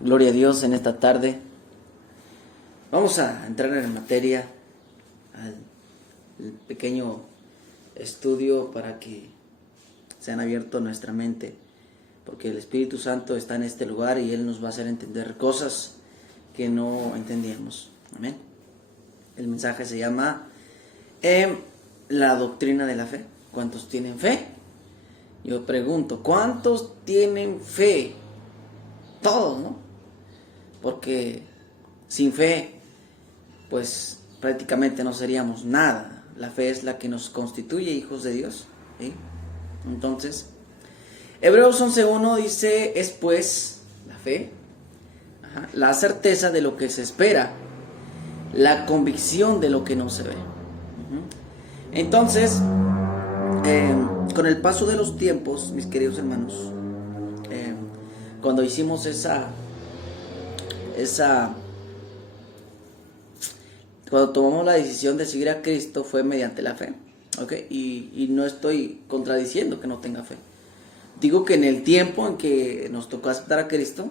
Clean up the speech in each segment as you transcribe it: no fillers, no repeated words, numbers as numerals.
Gloria a Dios en esta tarde. Vamos a entrar en materia, al pequeño estudio para que sean abierto nuestra mente, porque el Espíritu Santo está en este lugar y Él nos va a hacer entender cosas que no entendíamos. Amén. El mensaje se llama la doctrina de la fe. ¿Cuántos tienen fe? Yo pregunto, ¿cuántos tienen fe? Todos, ¿no? Porque sin fe, pues prácticamente no seríamos nada. La fe es la que nos constituye hijos de Dios, ¿sí? Entonces, Hebreos 11:1 dice, es pues la fe, la certeza de lo que se espera, la convicción de lo que no se ve. Entonces, con el paso de los tiempos, mis queridos hermanos, cuando hicimos cuando tomamos la decisión de seguir a Cristo fue mediante la fe, ¿ok? Y no estoy contradiciendo que no tenga fe. Digo que en el tiempo en que nos tocó aceptar a Cristo,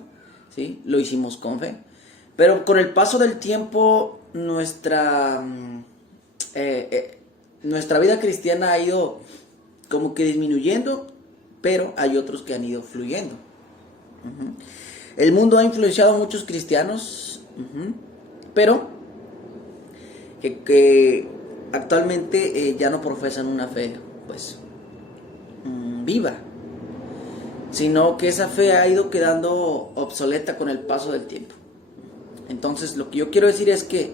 ¿sí? Lo hicimos con fe. Pero con el paso del tiempo, nuestra vida cristiana ha ido como que disminuyendo, pero hay otros que han ido fluyendo. El mundo ha influenciado a muchos cristianos, pero que actualmente ya no profesan una fe pues viva, sino que esa fe ha ido quedando obsoleta con el paso del tiempo. Entonces lo que yo quiero decir es que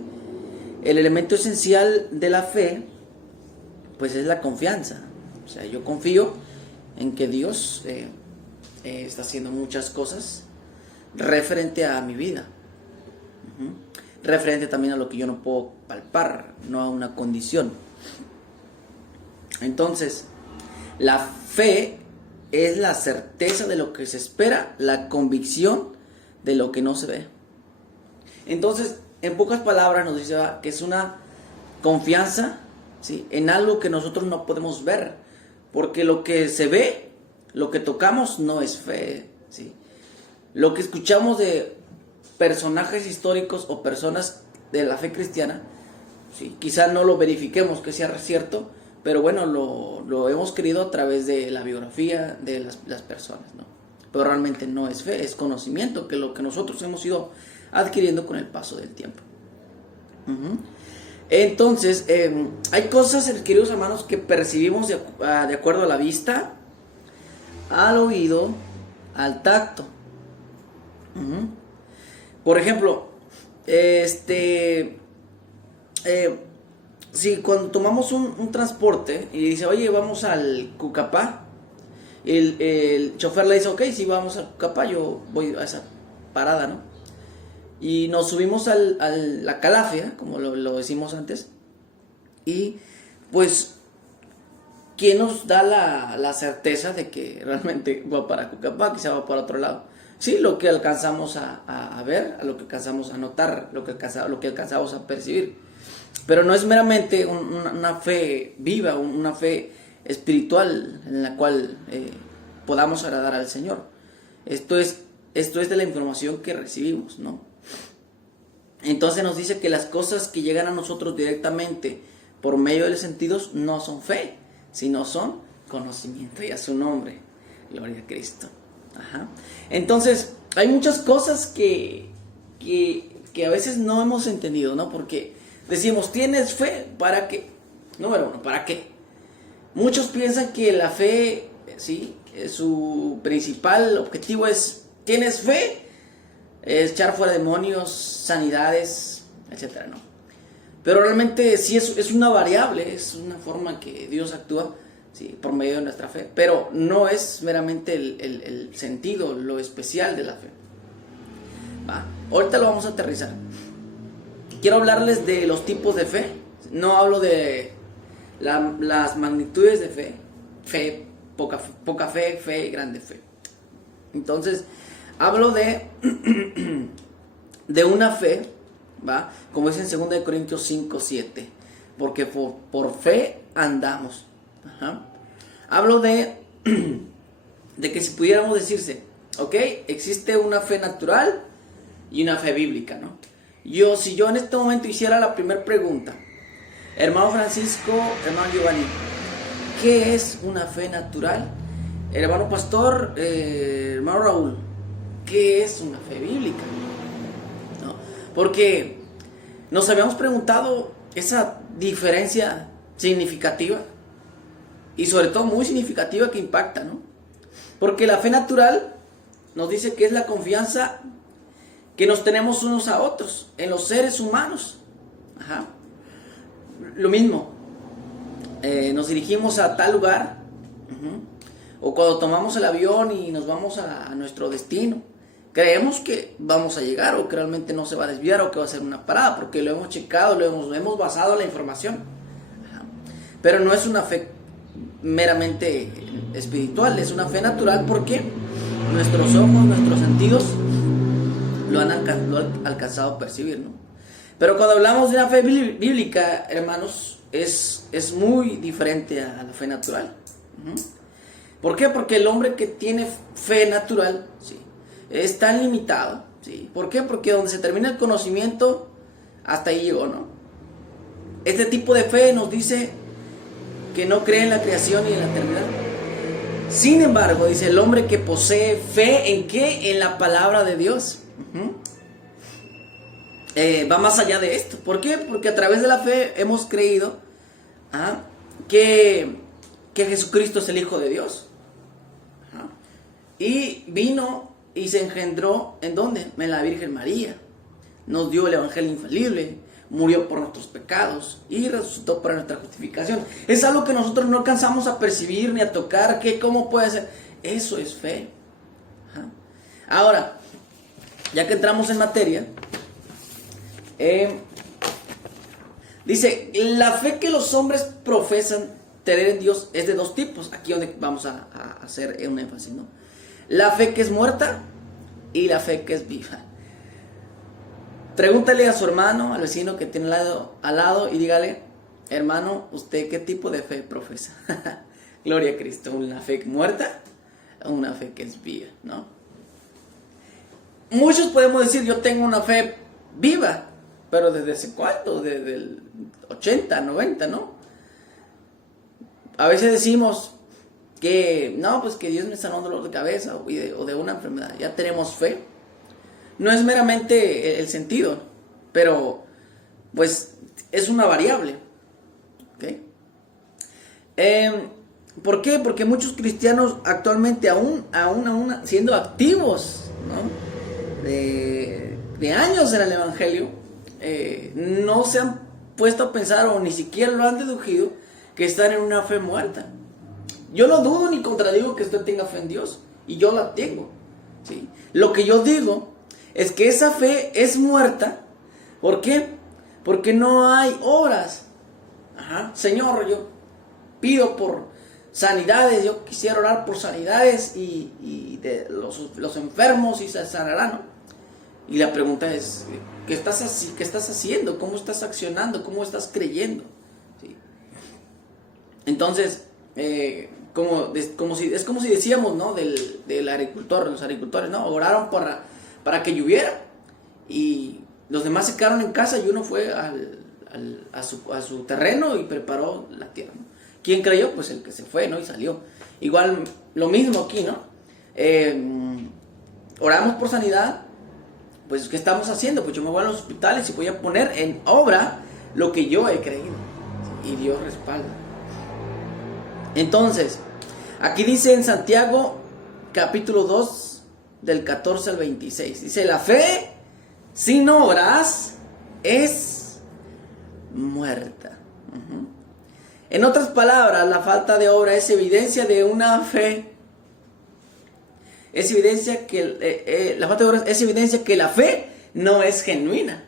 el elemento esencial de la fe pues es la confianza. O sea, yo confío en que Dios está haciendo muchas cosas referente a mi vida, referente también a lo que yo no puedo palpar, no a una condición. Entonces, la fe es la certeza de lo que se espera, la convicción de lo que no se ve. Entonces, en pocas palabras nos dice que es una confianza, ¿sí?, en algo que nosotros no podemos ver, porque lo que se ve, lo que tocamos no es fe, ¿sí? Lo que escuchamos de personajes históricos o personas de la fe cristiana, ¿sí?, quizá no lo verifiquemos que sea cierto, pero bueno, lo hemos creído a través de la biografía de las personas, ¿no? Pero realmente no es fe, es conocimiento, que lo que nosotros hemos ido adquiriendo con el paso del tiempo. Entonces, hay cosas, queridos hermanos, que percibimos de acuerdo a la vista, al oído, al tacto. Por ejemplo, si cuando tomamos un transporte y dice, oye, vamos al Cucapá, el chofer le dice, ok, si vamos al Cucapá, yo voy a esa parada, ¿no? Y nos subimos a la Calafia, como lo decimos antes, y pues, ¿quién nos da la certeza de que realmente va para Cucapá, quizá va para otro lado? Sí, lo que alcanzamos a ver, a lo que alcanzamos a notar, lo que alcanzamos a percibir. Pero no es meramente una fe viva, una fe espiritual en la cual podamos agradar al Señor. Esto es de la información que recibimos, ¿no? Entonces nos dice que las cosas que llegan a nosotros directamente por medio de los sentidos no son fe, sino son conocimiento, y a su nombre, gloria a Cristo. Entonces, hay muchas cosas que a veces no hemos entendido, ¿no? Porque decimos, ¿tienes fe? ¿Para qué? Número uno, ¿para qué? Muchos piensan que la fe, sí, su principal objetivo es, ¿tienes fe? Es echar fuera demonios, sanidades, etcétera, ¿no? Pero realmente sí es una variable, es una forma que Dios actúa, sí, por medio de nuestra fe, pero no es meramente el sentido, lo especial de la fe. Ahorita lo vamos a aterrizar. Quiero hablarles de los tipos de fe. No hablo de las magnitudes de fe, poca fe, fe, grande fe. Entonces, hablo de una fe, ¿va? Como dice en 2 Corintios 5:7, porque por fe andamos. Hablo de que si pudiéramos decirse, ok, existe una fe natural y una fe bíblica, ¿no? Si yo en este momento hiciera la primera pregunta, hermano Francisco, hermano Giovanni, ¿qué es una fe natural? Hermano pastor, hermano Raúl, ¿qué es una fe bíblica? ¿No? Porque nos habíamos preguntado esa diferencia significativa y sobre todo muy significativa que impacta, ¿no? Porque la fe natural nos dice que es la confianza que nos tenemos unos a otros en los seres humanos. Ajá. Lo mismo, nos dirigimos a tal lugar, o cuando tomamos el avión y nos vamos a nuestro destino, creemos que vamos a llegar o que realmente no se va a desviar o que va a ser una parada, porque lo hemos checado, lo hemos basado en la información. Ajá. Pero no es una fe meramente espiritual, es una fe natural porque nuestros ojos, nuestros sentidos lo han alcanzado a percibir, ¿no? Pero cuando hablamos de una fe bíblica, hermanos, es muy diferente a la fe natural. ¿Por qué? Porque el hombre que tiene fe natural, ¿sí?, es tan limitado, ¿sí? ¿Por qué? Porque donde se termina el conocimiento, hasta ahí llegó, ¿no? Este tipo de fe nos dice que no cree en la creación y en la eternidad. Sin embargo, dice el hombre que posee fe, ¿en qué? En la palabra de Dios. Va más allá de esto. ¿Por qué? Porque a través de la fe hemos creído que Jesucristo es el Hijo de Dios. Y vino y se engendró, ¿en dónde? En la Virgen María. Nos dio el Evangelio infalible, murió por nuestros pecados y resucitó para nuestra justificación. Es algo que nosotros no alcanzamos a percibir ni a tocar. ¿Cómo puede ser? Eso es fe. Ahora, ya que entramos en materia, dice, la fe que los hombres profesan tener en Dios es de dos tipos. Aquí donde vamos a hacer un énfasis, ¿no? La fe que es muerta y la fe que es viva. Pregúntale a su hermano, al vecino que tiene al lado y dígale, hermano, ¿usted qué tipo de fe profesa? Gloria a Cristo. ¿Una fe muerta o una fe que es viva, no? Muchos podemos decir, yo tengo una fe viva, pero ¿desde hace cuánto? Desde el 80, 90, ¿no? A veces decimos que no, pues que Dios me sanó un dolor de cabeza o de una enfermedad. Ya tenemos fe. No es meramente el sentido, pero pues es una variable. ¿Okay? ¿Por qué? Porque muchos cristianos actualmente aún siendo activos, ¿no?, de años en el Evangelio, no se han puesto a pensar o ni siquiera lo han deducido que están en una fe muerta. Yo no dudo ni contradigo que usted tenga fe en Dios, y yo la tengo, ¿sí? Lo que yo digo es que esa fe es muerta. ¿Por qué? Porque no hay obras. Señor, yo pido por sanidades, yo quisiera orar por sanidades y de los enfermos y se sanarán, ¿no? Y la pregunta es, ¿qué estás haciendo? ¿Cómo estás accionando? ¿Cómo estás creyendo? ¿Sí? Entonces, es como si decíamos, ¿no?, del agricultor, los agricultores, ¿no? Oraron para que lloviera y los demás se quedaron en casa y uno fue a su terreno y preparó la tierra, ¿no? ¿Quién creyó? Pues el que se fue, ¿no?, y salió. Igual lo mismo aquí, ¿no? Oramos por sanidad. Pues, ¿qué estamos haciendo? Pues yo me voy a los hospitales y voy a poner en obra lo que yo he creído. Y Dios respalda. Entonces, aquí dice en Santiago, capítulo 2, del 14 al 26. Dice, la fe sin obras es muerta. En otras palabras, la falta de obra es evidencia de una fe. Es evidencia que la falta de obras es evidencia que la fe no es genuina.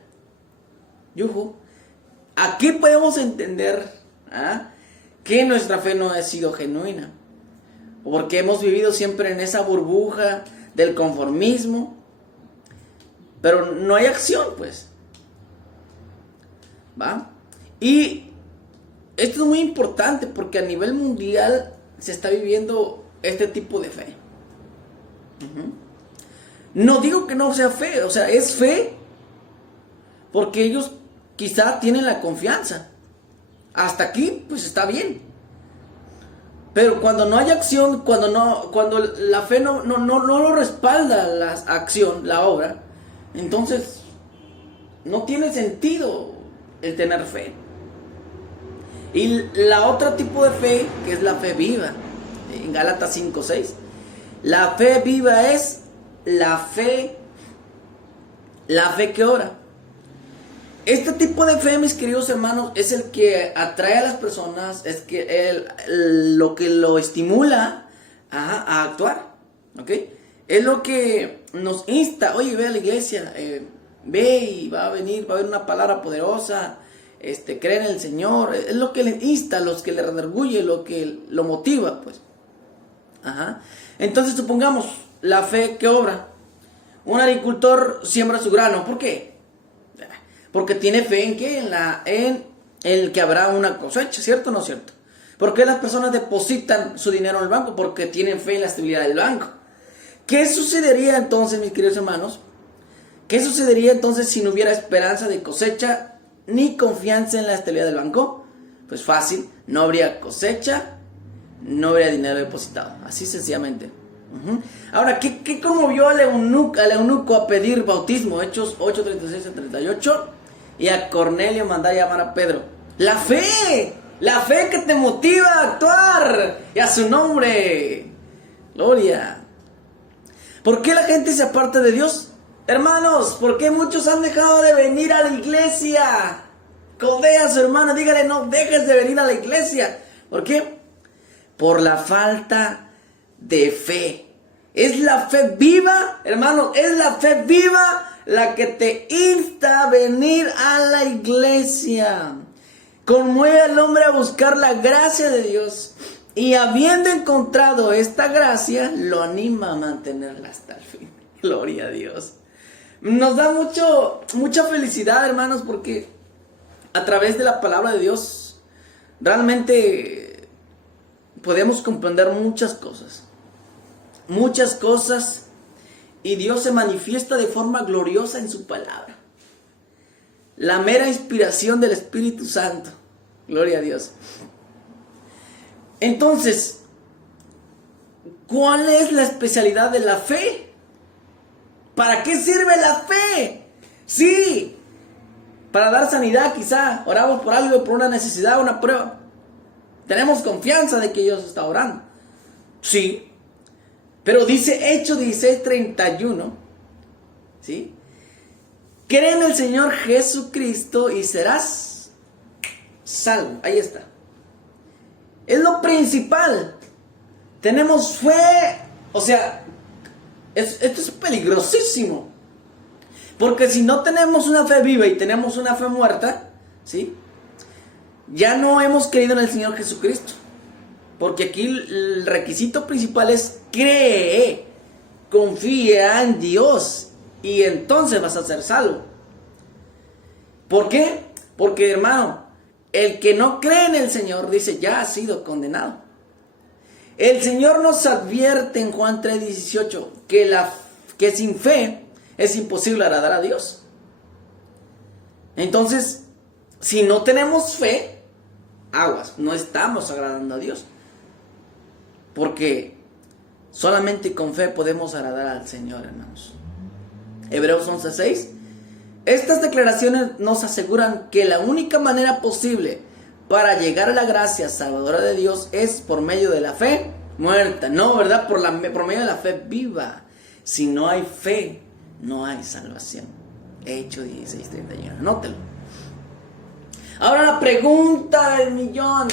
Aquí podemos entender que nuestra fe no ha sido genuina, porque hemos vivido siempre en esa burbuja del conformismo, pero no hay acción, pues. ¿Va? Y esto es muy importante porque a nivel mundial se está viviendo este tipo de fe. No digo que no sea fe, o sea, es fe porque ellos quizá tienen la confianza. Hasta aquí, pues está bien. Pero cuando no hay acción, cuando la fe no lo respalda la acción, la obra, entonces no tiene sentido el tener fe. Y la otra tipo de fe, que es la fe viva, en Gálatas 5:6, la fe viva es la fe que ora. Este tipo de fe, mis queridos hermanos, es el que atrae a las personas, es que lo que lo estimula a actuar, ¿ok? Es lo que nos insta, oye, ve a la iglesia, ve y va a haber una palabra poderosa, cree en el Señor, es lo que le insta, los que le redarguye, lo que lo motiva, pues. Ajá. Entonces supongamos la fe que obra. Un agricultor siembra su grano, ¿por qué? Porque tiene fe en que en el que habrá una cosecha, ¿cierto o no cierto? ¿Por qué las personas depositan su dinero en el banco? Porque tienen fe en la estabilidad del banco. ¿Qué sucedería entonces, mis queridos hermanos? ¿Qué sucedería entonces si no hubiera esperanza de cosecha ni confianza en la estabilidad del banco? Pues fácil, no habría cosecha, no habría dinero depositado, así sencillamente. Ahora, ¿qué conmovió al eunuco a pedir bautismo? Hechos 8:36-38. Y a Cornelio mandar llamar a Pedro. La fe que te motiva a actuar, y a su nombre. Gloria. ¿Por qué la gente se aparta de Dios? Hermanos, ¿por qué muchos han dejado de venir a la iglesia? Codea a su hermano, dígale, no dejes de venir a la iglesia. ¿Por qué? Por la falta de fe. Es la fe viva, hermanos, es la fe viva la que te insta a venir a la iglesia. Conmueve al hombre a buscar la gracia de Dios, y habiendo encontrado esta gracia, lo anima a mantenerla hasta el fin. Gloria a Dios. Nos da mucha felicidad, hermanos, porque a través de la palabra de Dios realmente podemos comprender muchas cosas. Y Dios se manifiesta de forma gloriosa en su palabra. La mera inspiración del Espíritu Santo. Gloria a Dios. Entonces, ¿cuál es la especialidad de la fe? ¿Para qué sirve la fe? Sí, para dar sanidad quizá. Oramos por algo, por una necesidad, una prueba. Tenemos confianza de que Dios está orando. Sí. Pero dice Hechos 16:31, ¿sí? Cree en el Señor Jesucristo y serás salvo. Ahí está. Es lo principal. Tenemos fe. O sea, esto es peligrosísimo. Porque si no tenemos una fe viva y tenemos una fe muerta, ¿sí? Ya no hemos creído en el Señor Jesucristo. Porque aquí el requisito principal es cree, confía en Dios, y entonces vas a ser salvo. ¿Por qué? Porque, hermano, el que no cree en el Señor, dice, ya ha sido condenado. El Señor nos advierte en Juan 3:18 que sin fe es imposible agradar a Dios. Entonces, si no tenemos fe, aguas, no estamos agradando a Dios. Porque solamente con fe podemos agradar al Señor, hermanos. Hebreos 11:6. Estas declaraciones nos aseguran que la única manera posible para llegar a la gracia salvadora de Dios es por medio de la fe muerta. No, ¿verdad? Por medio de la fe viva. Si no hay fe, no hay salvación. Hechos 16:31. Anótelo. Ahora la pregunta del millón.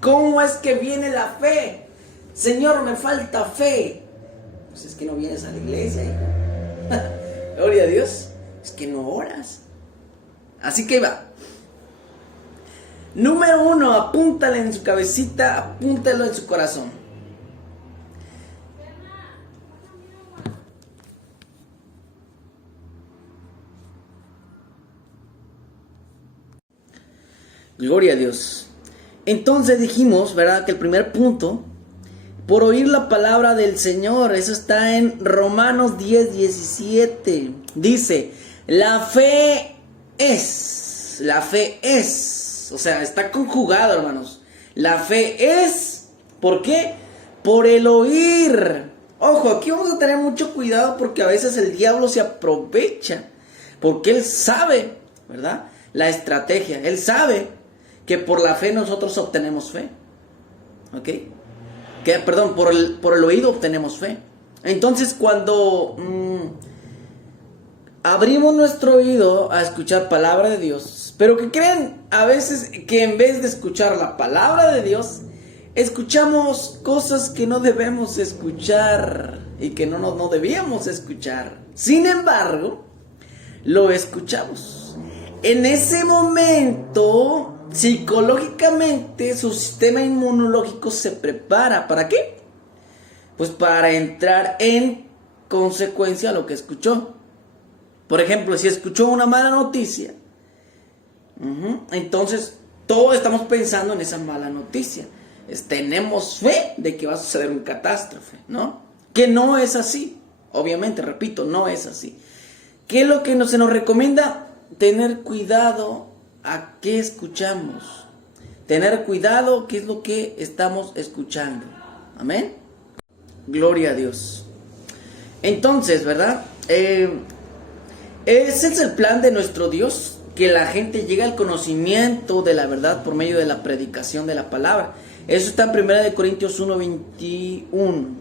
¿Cómo es que viene la fe? Señor, me falta fe. Pues es que no vienes a la iglesia, hijo. Gloria a Dios. Es que no oras. Así que va. Número 1, apúntale en su cabecita, apúntalo en su corazón. Gloria a Dios. Entonces dijimos, ¿verdad? Que el primer punto por oír la palabra del Señor. Eso está en Romanos 10:17. Dice, la fe es, o sea, está conjugado, hermanos. La fe es, ¿por qué? Por el oír. Ojo, aquí vamos a tener mucho cuidado porque a veces el diablo se aprovecha, porque él sabe, ¿verdad? La estrategia, él sabe que por la fe nosotros obtenemos fe, ¿ok? Perdón, por el oído obtenemos fe. Entonces cuando abrimos nuestro oído a escuchar palabra de Dios, pero que creen a veces que en vez de escuchar la palabra de Dios, escuchamos cosas que no debemos escuchar y que no debíamos escuchar. Sin embargo, lo escuchamos. En ese momento, psicológicamente, su sistema inmunológico se prepara. ¿Para qué? Pues para entrar en consecuencia a lo que escuchó. Por ejemplo, si escuchó una mala noticia, entonces todos estamos pensando en esa mala noticia. Tenemos fe de que va a suceder una catástrofe, ¿no? Que no es así. Obviamente, repito, no es así. ¿Qué es lo que se nos recomienda? Tener cuidado a qué escuchamos. Tener cuidado qué es lo que estamos escuchando. Amén. Gloria a Dios. Entonces, ¿verdad? Ese es el plan de nuestro Dios, que la gente llegue al conocimiento de la verdad por medio de la predicación de la palabra. Eso está en 1 Corintios 1:21.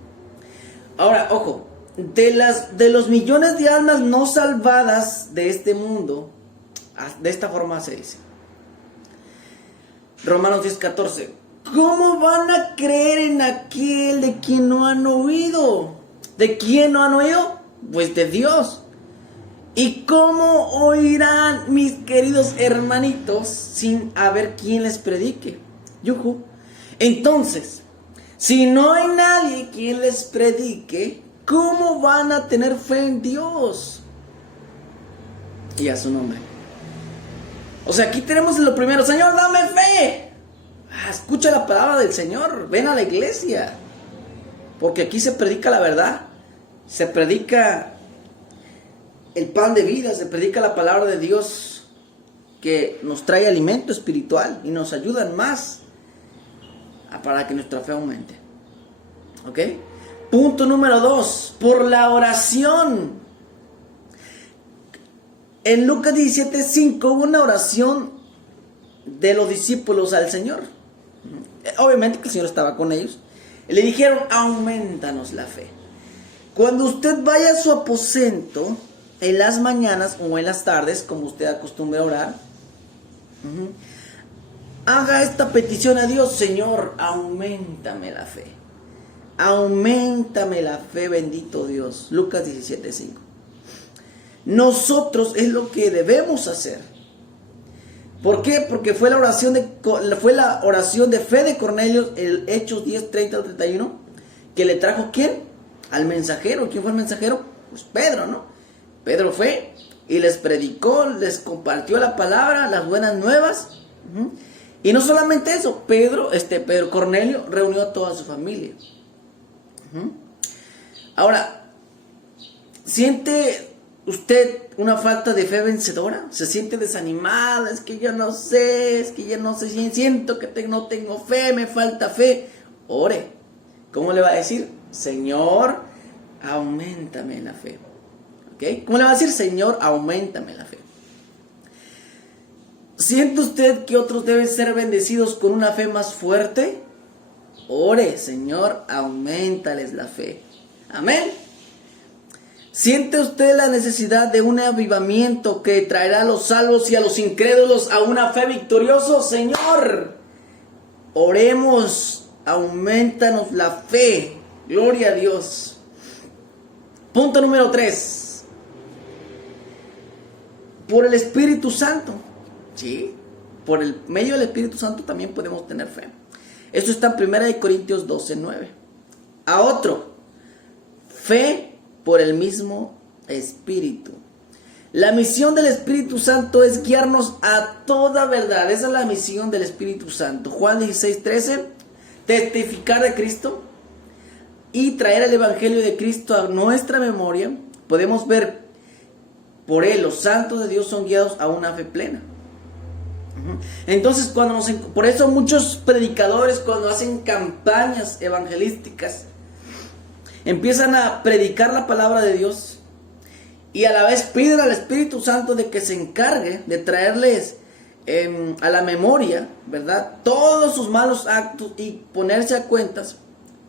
Ahora, ojo, de los millones de almas no salvadas de este mundo, de esta forma se dice. Romanos 10:14. ¿Cómo van a creer en aquel de quien no han oído? ¿De quién no han oído? Pues de Dios. ¿Y cómo oirán mis queridos hermanitos sin haber quien les predique? Yujú. Entonces, si no hay nadie quien les predique, ¿cómo van a tener fe en Dios? Y a su nombre. O sea, aquí tenemos lo primero. Señor, dame fe. Escucha la palabra del Señor. Ven a la iglesia. Porque aquí se predica la verdad. Se predica el pan de vida. Se predica la palabra de Dios, que nos trae alimento espiritual y nos ayudan más para que nuestra fe aumente. ¿Ok? Punto número 2. Por la oración. En Lucas 17:5 hubo una oración de los discípulos al Señor. Obviamente que el Señor estaba con ellos. Y le dijeron, aumentanos la fe. Cuando usted vaya a su aposento, en las mañanas o en las tardes, como usted acostumbra a orar, haga esta petición a Dios: Señor, auméntame la fe. Auméntame la fe, bendito Dios. Lucas 17:5. Nosotros es lo que debemos hacer. ¿Por qué? Porque fue la oración de fe de Cornelio, el Hechos 10:30-31, que le trajo ¿quién? Al mensajero. ¿Quién fue el mensajero? Pues Pedro, ¿no? Pedro fue y les predicó, les compartió la palabra, las buenas nuevas. Y no solamente eso, Cornelio reunió a toda su familia. Ahora, ¿siente usted una falta de fe vencedora? ¿Se siente desanimada? Es que yo no sé, siento que no tengo fe, me falta fe. Ore. ¿Cómo le va a decir? Señor, auméntame la fe. ¿Ok? ¿Cómo le va a decir? Señor, auméntame la fe. ¿Siente usted que otros deben ser bendecidos con una fe más fuerte? Ore, Señor, auméntales la fe. Amén. ¿Siente usted la necesidad de un avivamiento que traerá a los salvos y a los incrédulos a una fe victoriosa? Señor, oremos, aumentanos la fe. Gloria a Dios. Punto número 3. Por el Espíritu Santo. Sí, por el medio del Espíritu Santo también podemos tener fe. Esto está en 1 Corintios 12:9. A otro, fe por el mismo Espíritu. La misión del Espíritu Santo es guiarnos a toda verdad. Esa es la misión del Espíritu Santo. Juan 16:13, testificar de Cristo. y traer el Evangelio de Cristo a nuestra memoria, podemos ver por él los santos de Dios son guiados a una fe plena. Entonces, por eso muchos predicadores, cuando hacen campañas evangelísticas, empiezan a predicar la palabra de Dios y a la vez piden al Espíritu Santo de que se encargue de traerles a la memoria, ¿verdad?, todos sus malos actos y ponerse a cuentas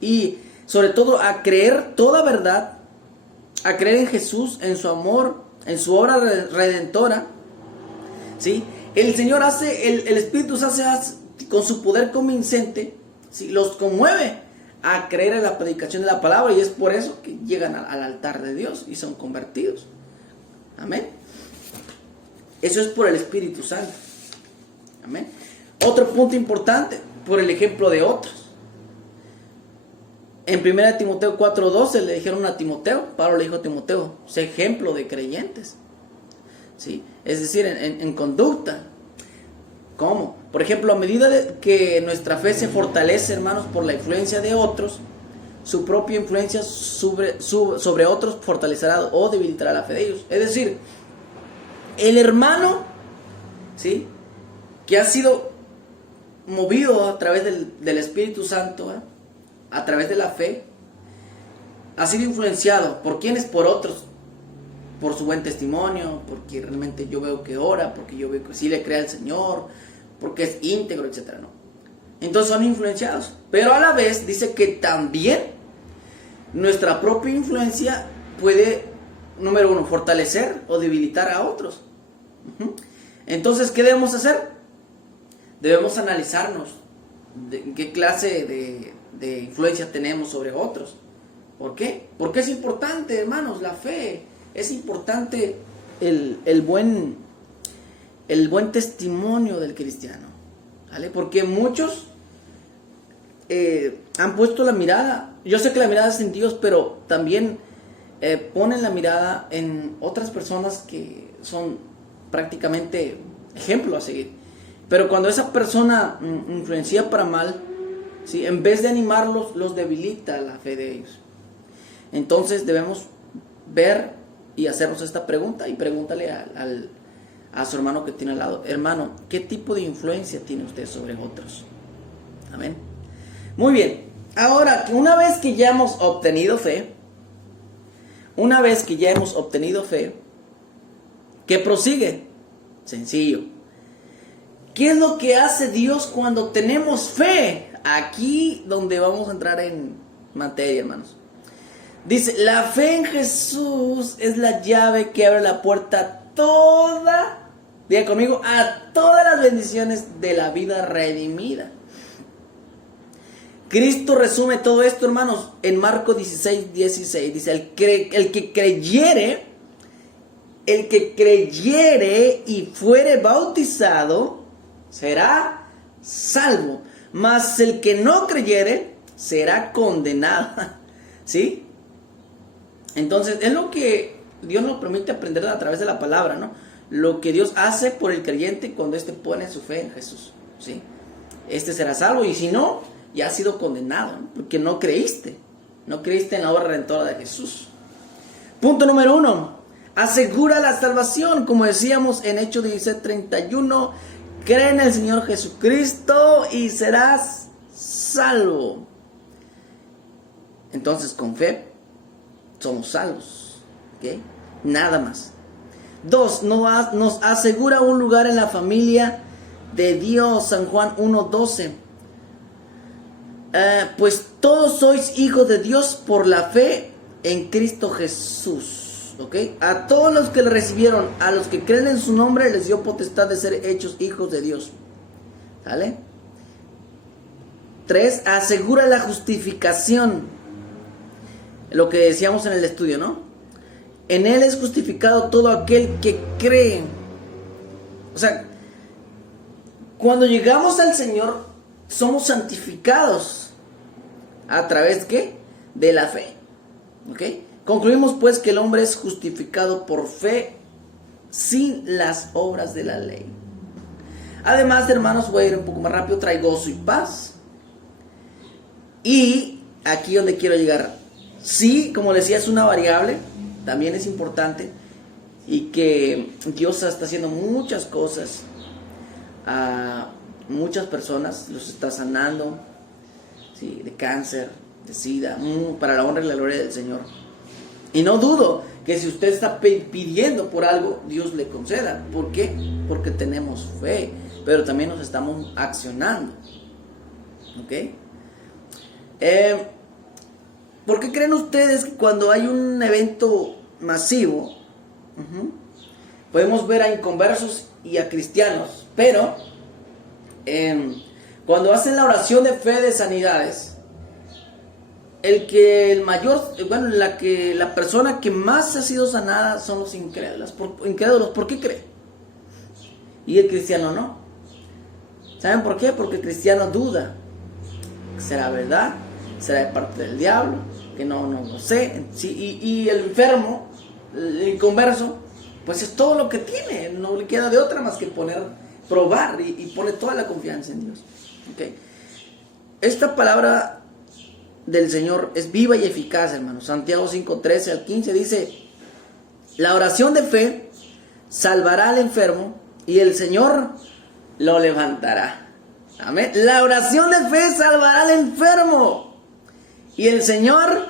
y sobre todo a creer toda verdad, a creer en Jesús, en su amor, en su obra redentora, ¿sí? El Señor el Espíritu hace con su poder convincente, ¿sí?, los conmueve a creer en la predicación de la palabra, y es por eso que llegan al altar de Dios y son convertidos. Amén. Eso es por el Espíritu Santo. Amén. Otro punto importante, por el ejemplo de otros. En 1 Timoteo 4:12 le dijeron a Timoteo, Pablo le dijo a Timoteo, sé ejemplo de creyentes, ¿sí? Es decir, en conducta. ¿Cómo? Por ejemplo, a medida que nuestra fe se fortalece, hermanos, por la influencia de otros, su propia influencia sobre otros fortalecerá o debilitará la fe de ellos. Es decir, el hermano, ¿sí?, que ha sido movido a través del Espíritu Santo, a través de la fe, ha sido influenciado. ¿Por quiénes? Por otros. Por su buen testimonio, porque realmente yo veo que ora, porque yo veo que sí le cree al Señor, porque es íntegro, etc., ¿no? Entonces son influenciados. Pero a la vez dice que también nuestra propia influencia puede, número uno, fortalecer o debilitar a otros. Entonces, ¿qué debemos hacer? Debemos analizarnos de qué clase de influencia tenemos sobre otros. ¿Por qué? Porque es importante, hermanos, la fe. Es importante el buen testimonio del cristiano, ¿vale? Porque muchos han puesto la mirada. Yo sé que la mirada es en Dios, pero también ponen la mirada en otras personas que son prácticamente ejemplo a seguir. Pero cuando esa persona influencia para mal, ¿sí?, en vez de animarlos, los debilita la fe de ellos. Entonces debemos ver y hacernos esta pregunta, y pregúntale a su hermano que tiene al lado: hermano, ¿qué tipo de influencia tiene usted sobre otros? Amén. Muy bien. Ahora, una vez que ya hemos obtenido fe, ¿qué prosigue? Sencillo. ¿Qué es lo que hace Dios cuando tenemos fe? Aquí donde vamos a entrar en materia, hermanos. Dice, la fe en Jesús es la llave que abre la puerta diga conmigo, a todas las bendiciones de la vida redimida. Cristo resume todo esto, hermanos, en Marcos 16:16. Dice, el que creyere y fuere bautizado será salvo, mas el que no creyere será condenado. ¿Sí? Entonces, es lo que Dios nos permite aprender a través de la palabra, ¿no? Lo que Dios hace por el creyente cuando éste pone su fe en Jesús, ¿sí? Este será salvo, y si no, ya ha sido condenado, ¿no? Porque no creíste en la obra redentora de Jesús. Punto número 1, asegura la salvación, como decíamos en Hechos 17:31, cree en el Señor Jesucristo y serás salvo. Entonces, con fe somos salvos, ¿ok? Nada más. 2, nos asegura un lugar en la familia de Dios. San Juan 1:12. Pues todos sois hijos de Dios por la fe en Cristo Jesús, ¿ok? A todos los que le recibieron, a los que creen en su nombre, les dio potestad de ser hechos hijos de Dios. ¿Vale? 3, asegura la justificación. Lo que decíamos en el estudio, ¿no? En Él es justificado todo aquel que cree. O sea, cuando llegamos al Señor, somos santificados. ¿A través ¿qué? De la fe. ¿Ok? Concluimos pues que el hombre es justificado por fe sin las obras de la ley. Además, hermanos, voy a ir un poco más rápido, trae gozo y paz. Y aquí donde quiero llegar. Sí, como decía, es una variable, también es importante, y que Dios está haciendo muchas cosas a muchas personas, los está sanando, ¿sí? De cáncer, de SIDA, para la honra y la gloria del Señor. Y no dudo que si usted está pidiendo por algo, Dios le conceda. ¿Por qué? Porque tenemos fe, pero también nos estamos accionando. ¿Ok? ¿Por qué creen ustedes que cuando hay un evento masivo, podemos ver a inconversos y a cristianos, pero cuando hacen la oración de fe de sanidades, la persona que más ha sido sanada son los incrédulos? ¿Por qué cree? Y el cristiano no. ¿Saben por qué? Porque el cristiano duda. ¿Será verdad? ¿Será de parte del diablo? Que no sé. Sí, y el enfermo, el inconverso, pues es todo lo que tiene. No le queda de otra más que probar y pone toda la confianza en Dios. ¿Okay? Esta palabra del Señor es viva y eficaz, hermanos. Santiago 5:13 al 15 dice: la oración de fe salvará al enfermo y el Señor lo levantará. Amén. La oración de fe salvará al enfermo y el Señor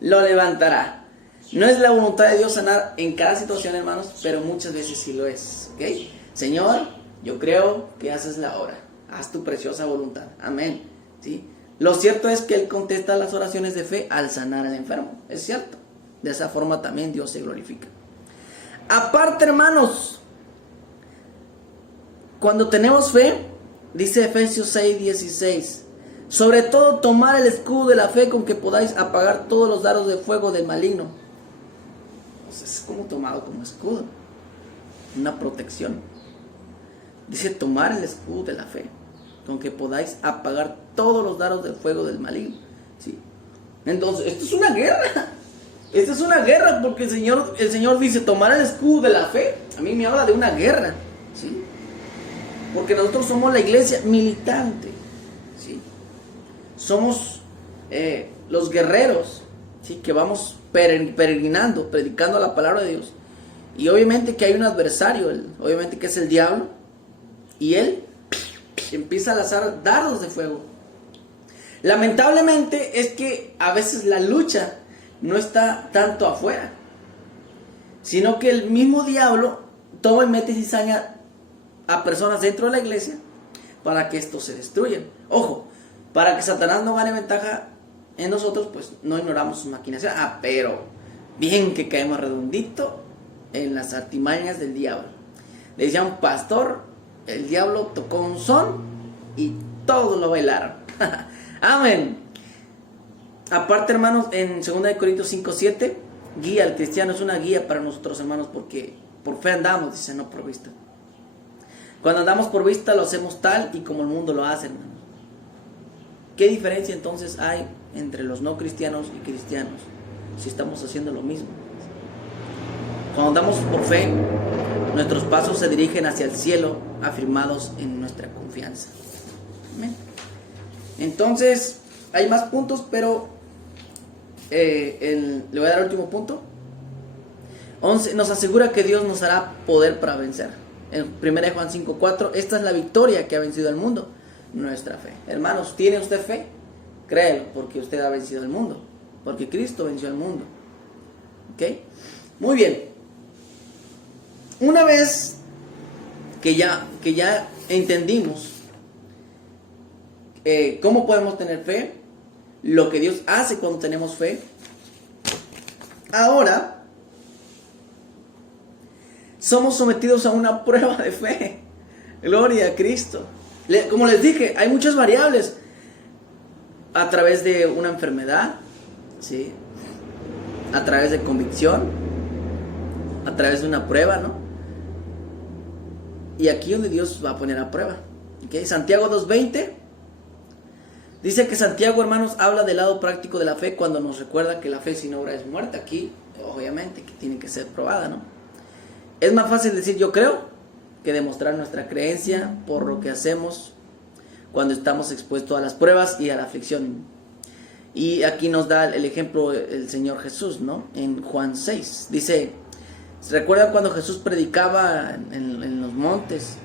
lo levantará. No es la voluntad de Dios sanar en cada situación, hermanos, pero muchas veces sí lo es. ¿Okay? Señor, yo creo que haces la obra. Haz tu preciosa voluntad. Amén. ¿Sí? Lo cierto es que Él contesta las oraciones de fe al sanar al enfermo. Es cierto. De esa forma también Dios se glorifica. Aparte, hermanos, cuando tenemos fe, dice Efesios 6:16, sobre todo tomar el escudo de la fe con que podáis apagar todos los dardos de fuego del maligno. Pues es como tomado como escudo, una protección. Dice tomar el escudo de la fe con que podáis apagar todos los dardos de fuego del maligno. ¿Sí? Entonces, esto es una guerra. Esta es una guerra porque el Señor dice tomar el escudo de la fe. A mí me habla de una guerra. ¿Sí? Porque nosotros somos la iglesia militante. ¿Sí? Somos los guerreros, ¿sí? Que vamos peregrinando, predicando la palabra de Dios. Y obviamente que hay un adversario, obviamente que es el diablo. Y él empieza a lanzar dardos de fuego. Lamentablemente es que a veces la lucha no está tanto afuera, sino que el mismo diablo toma y mete cizaña a personas dentro de la iglesia para que estos se destruyan. Ojo, para que Satanás no gane ventaja en nosotros, pues no ignoramos sus maquinaciones. Pero bien que caemos redondito en las artimañas del diablo. Le decía un pastor: el diablo tocó un son y todos lo bailaron. Amén. Aparte, hermanos, en 2 Corintios 5:7, guía al cristiano es una guía para nosotros, hermanos, porque por fe andamos, dice, no por vista. Cuando andamos por vista lo hacemos tal y como el mundo lo hace, hermanos. ¿Qué diferencia entonces hay entre los no cristianos y cristianos si estamos haciendo lo mismo? Cuando andamos por fe, nuestros pasos se dirigen hacia el cielo, afirmados en nuestra confianza. Amén. Entonces, hay más puntos, pero le voy a dar el último punto. 11. Nos asegura que Dios nos dará poder para vencer. En 1 Juan 5:4, esta es la victoria que ha vencido al mundo, nuestra fe. Hermanos, ¿tiene usted fe? Créelo, porque usted ha vencido al mundo, porque Cristo venció al mundo. ¿Ok? Muy bien. Una vez que ya entendimos cómo podemos tener fe, lo que Dios hace cuando tenemos fe, ahora somos sometidos a una prueba de fe. Gloria a Cristo. Como les dije, hay muchas variables. A través de una enfermedad, ¿sí? A través de convicción, a través de una prueba, ¿no? Y aquí donde Dios va a poner a prueba. ¿Okay? Santiago 2:20 dice que Santiago, hermanos, habla del lado práctico de la fe cuando nos recuerda que la fe sin obra es muerta. Aquí, obviamente, que tiene que ser probada, ¿no? Es más fácil decir yo creo que demostrar nuestra creencia por lo que hacemos cuando estamos expuestos a las pruebas y a la aflicción. Y aquí nos da el ejemplo el Señor Jesús, ¿no? En Juan 6. Dice, ¿se recuerdan cuando Jesús predicaba en los montes?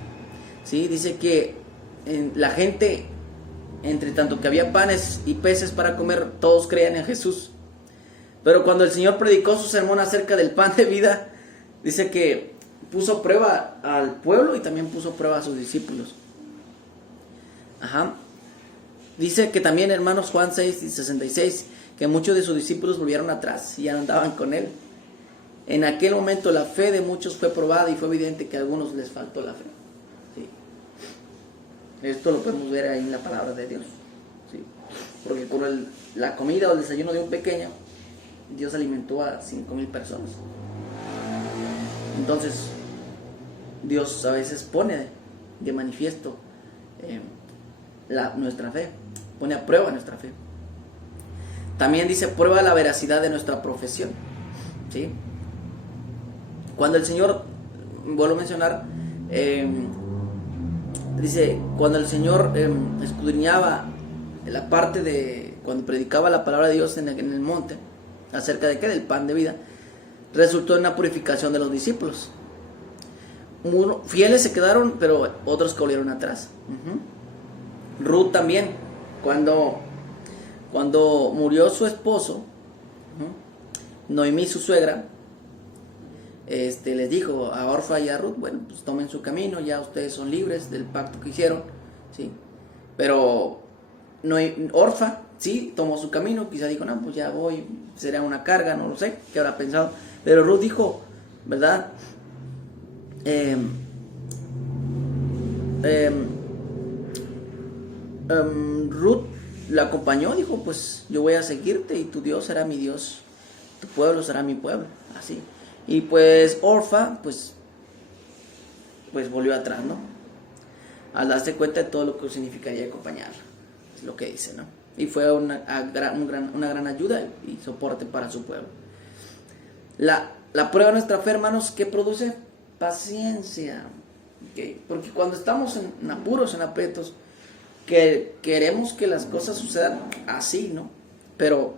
¿Sí? Dice que la gente, entre tanto que había panes y peces para comer, todos creían en Jesús. Pero cuando el Señor predicó su sermón acerca del pan de vida, dice que puso a prueba al pueblo y también puso a prueba a sus discípulos. Ajá. Dice que también, hermanos, Juan 6 y 66, que muchos de sus discípulos volvieron atrás y ya no andaban con él. En aquel momento la fe de muchos fue probada y fue evidente que a algunos les faltó la fe. ¿Sí? Esto lo podemos ver ahí en la palabra de Dios. ¿Sí? Porque con la comida o el desayuno de un pequeño, Dios alimentó a 5,000 personas. Entonces, Dios a veces pone de manifiesto nuestra fe, pone a prueba nuestra fe. También dice, prueba la veracidad de nuestra profesión. ¿Sí? Cuando el Señor, vuelvo a mencionar, dice, cuando el Señor escudriñaba la parte de, cuando predicaba la palabra de Dios en el monte, acerca de qué, del pan de vida, resultó en la purificación de los discípulos. Fieles se quedaron, pero otros que volvieron atrás. Ruth también, cuando murió su esposo, Noemí, su suegra, les dijo a Orfa y a Ruth, bueno, pues tomen su camino, ya ustedes son libres del pacto que hicieron, ¿sí? Pero Orfa, sí, tomó su camino, quizá dijo, no, pues ya voy, será una carga, no lo sé, qué habrá pensado. Pero Ruth dijo, ¿verdad? Ruth la acompañó, dijo, pues yo voy a seguirte y tu Dios será mi Dios, tu pueblo será mi pueblo, así. Y pues Orfa, pues volvió atrás, ¿no? Al darse cuenta de todo lo que significaría acompañarla, es lo que dice, ¿no? Y fue una gran ayuda y soporte para su pueblo. La prueba de nuestra fe, hermanos, ¿qué produce? Paciencia. ¿Okay? Porque cuando estamos en apuros, en aprietos, que queremos que las cosas sucedan así, ¿no? Pero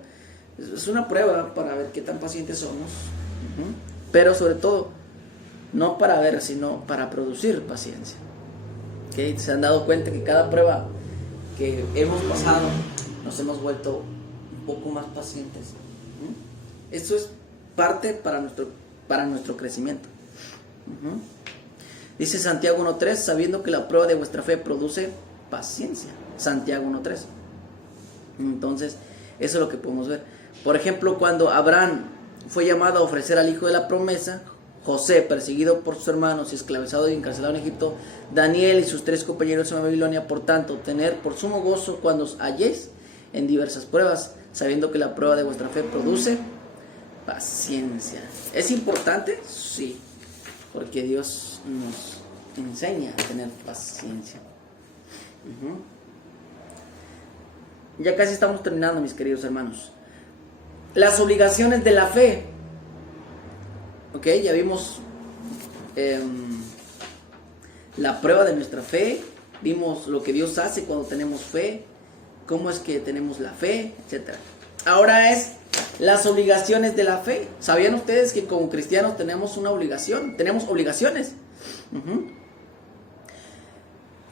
es una prueba para ver qué tan pacientes somos. Pero sobre todo, no para ver, sino para producir paciencia. ¿Okay? Se han dado cuenta que cada prueba que hemos pasado, nos hemos vuelto un poco más pacientes. Eso es parte para nuestro crecimiento. Dice Santiago 1.3, sabiendo que la prueba de vuestra fe produce paciencia. Santiago 1.3. Entonces, eso es lo que podemos ver. Por ejemplo, cuando Abraham fue llamado a ofrecer al hijo de la promesa, José, perseguido por sus hermanos y esclavizado y encarcelado en Egipto, Daniel y sus 3 compañeros en Babilonia, por tanto, tener por sumo gozo cuando os halléis en diversas pruebas, sabiendo que la prueba de vuestra fe produce paciencia. ¿Es importante? Sí, porque Dios nos enseña a tener paciencia. Ya casi estamos terminando, mis queridos hermanos. Las obligaciones de la fe. Ok, ya vimos la prueba de nuestra fe, vimos lo que Dios hace cuando tenemos fe, cómo es que tenemos la fe, etc. Ahora es las obligaciones de la fe. ¿Sabían ustedes que como cristianos tenemos una obligación? Tenemos obligaciones.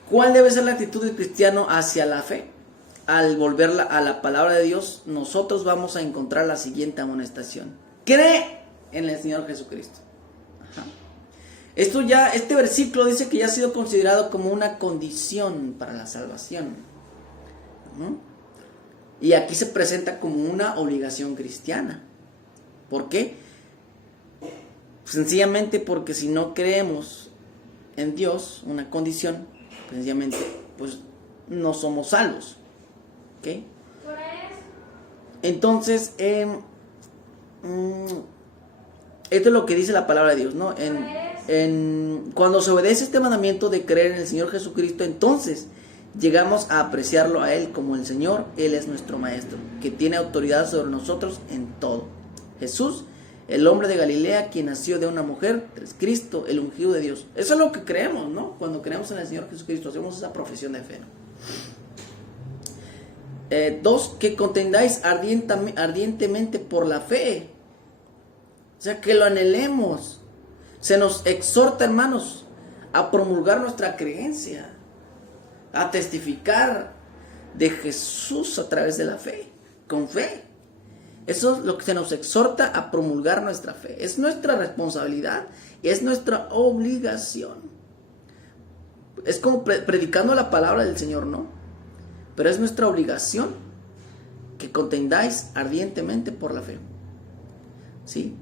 ¿Cuál debe ser la actitud del cristiano hacia la fe? Al volverla a la palabra de Dios, nosotros vamos a encontrar la siguiente amonestación: cree en el Señor Jesucristo. Este versículo dice que ya ha sido considerado como una condición para la salvación. Y aquí se presenta como una obligación cristiana. ¿Por qué? Sencillamente porque si no creemos en Dios, una condición, sencillamente pues no somos salvos. ¿Ok? Entonces, esto es lo que dice la palabra de Dios, ¿no? Cuando se obedece este mandamiento de creer en el Señor Jesucristo, entonces llegamos a apreciarlo a Él como el Señor. Él es nuestro Maestro, que tiene autoridad sobre nosotros en todo. Jesús, el hombre de Galilea, quien nació de una mujer, es Cristo, el ungido de Dios. Eso es lo que creemos, ¿no? Cuando creemos en el Señor Jesucristo, hacemos esa profesión de fe, ¿no? 2, que contendáis ardientemente por la fe. O sea, que lo anhelemos. Se nos exhorta, hermanos, a promulgar nuestra creencia, a testificar de Jesús a través de la fe, con fe. Eso es lo que se nos exhorta a promulgar nuestra fe. Es nuestra responsabilidad y es nuestra obligación. Es como predicando la palabra del Señor, ¿no? Pero es nuestra obligación que contendáis ardientemente por la fe. ¿Sí?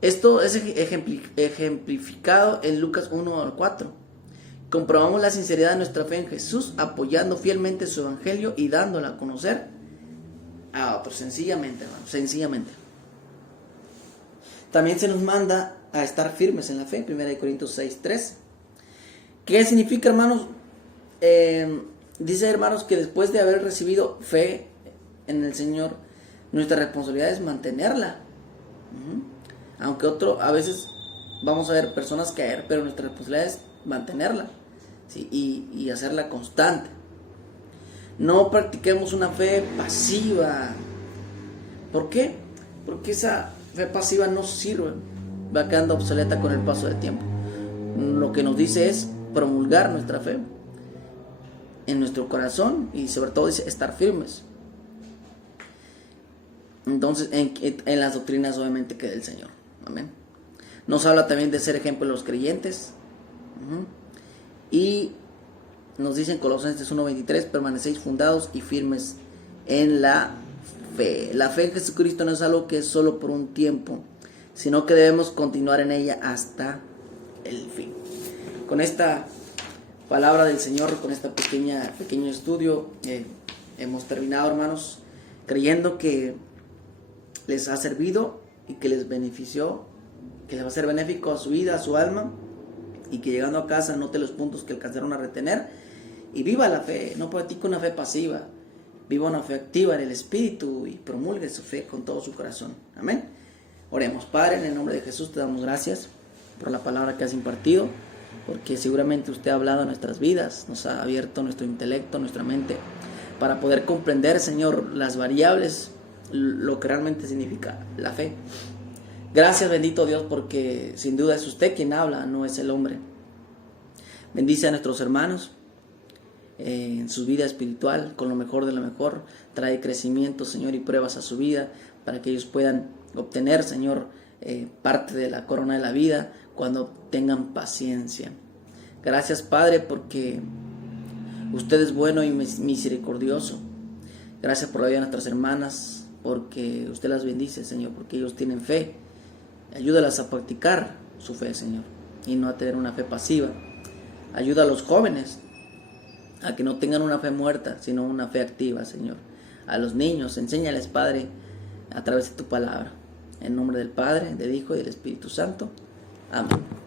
Esto es ejemplificado en Lucas 1:4. Comprobamos la sinceridad de nuestra fe en Jesús, apoyando fielmente su evangelio y dándola a conocer a otros, sencillamente, hermanos, sencillamente. También se nos manda a estar firmes en la fe, 1 Corintios 6:3. ¿Qué significa, hermanos? Dice, hermanos, que después de haber recibido fe en el Señor, nuestra responsabilidad es mantenerla. Aunque a veces vamos a ver personas caer, pero nuestra responsabilidad es mantenerla, ¿sí? y hacerla constante. No practiquemos una fe pasiva. ¿Por qué? Porque esa fe pasiva no sirve, va quedando obsoleta con el paso del tiempo. Lo que nos dice es promulgar nuestra fe en nuestro corazón y sobre todo dice estar firmes. Entonces en las doctrinas obviamente que del Señor. Amén. Nos habla también de ser ejemplo de los creyentes. Y nos dice en Colosenses 1:23, permanecéis fundados y firmes en la fe. La fe en Jesucristo no es algo que es solo por un tiempo, sino que debemos continuar en ella hasta el fin. Con esta palabra del Señor, con este pequeño estudio, hemos terminado, hermanos, creyendo que les ha servido y que les benefició, que les va a ser benéfico a su vida, a su alma, y que llegando a casa note los puntos que alcanzaron a retener y viva la fe. No practique una fe pasiva, viva una fe activa en el Espíritu y promulgue su fe con todo su corazón. Amén. Oremos. Padre, en el nombre de Jesús te damos gracias por la palabra que has impartido, porque seguramente usted ha hablado en nuestras vidas, nos ha abierto nuestro intelecto, nuestra mente, para poder comprender, Señor, las variables, lo que realmente significa la fe. Gracias, bendito Dios, porque sin duda es usted quien habla, no es el hombre. Bendice a nuestros hermanos en su vida espiritual, con lo mejor de lo mejor. Trae crecimiento, Señor, y pruebas a su vida, para que ellos puedan obtener, Señor, parte de la corona de la vida cuando tengan paciencia. Gracias, Padre, porque usted es bueno y misericordioso. Gracias por la vida de nuestras hermanas, porque usted las bendice, Señor, porque ellos tienen fe. Ayúdalas a practicar su fe, Señor, y no a tener una fe pasiva. Ayuda a los jóvenes a que no tengan una fe muerta, sino una fe activa, Señor. A los niños, enséñales, Padre, a través de tu palabra. En nombre del Padre, del Hijo y del Espíritu Santo. Amén.